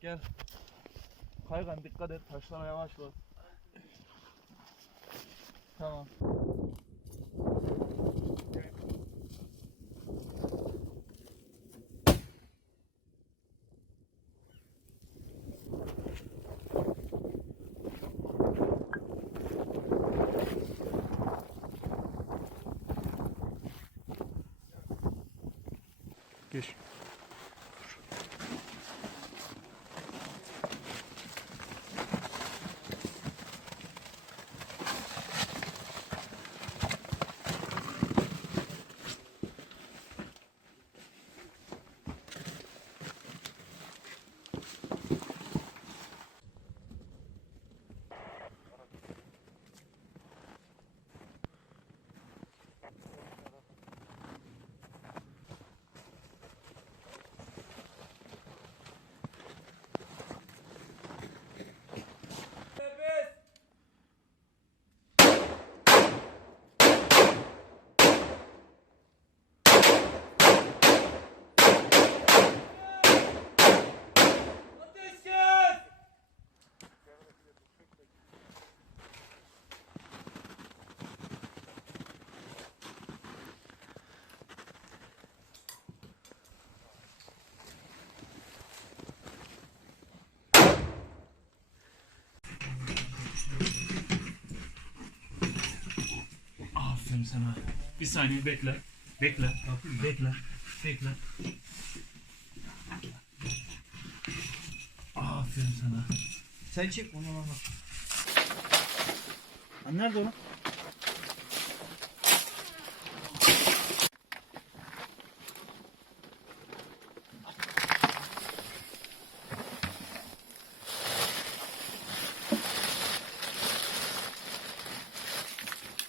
Gel. Kaygan dikkat et. Taşlara yavaş bas. Tamam. Geç. Aferin sana. Bir saniye bekle. Bekle. Bekle. Bekle. Aferin sana. Sen çek onu bak. Nerede o?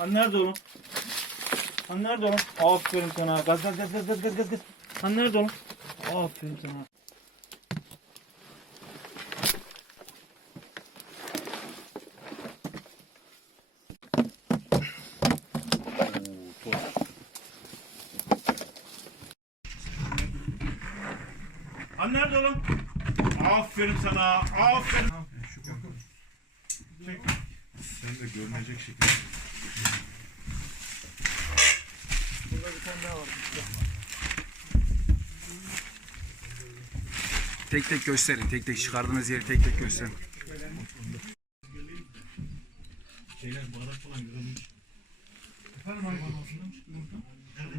Nerede oğlum? Nerede oğlum? Aferin sana. Gaz. Nerede oğlum? Aferin sana. Nerede oğlum? Aferin sana. Aferin. Çek. Sen de görünecek şekilde. Burada bir tane daha var. Tek tek gösterin. Tek tek çıkardığınız yeri tek tek gösterin. Şeyler baharat falan görülmüş. Efendim abi bana olsun. Nerede?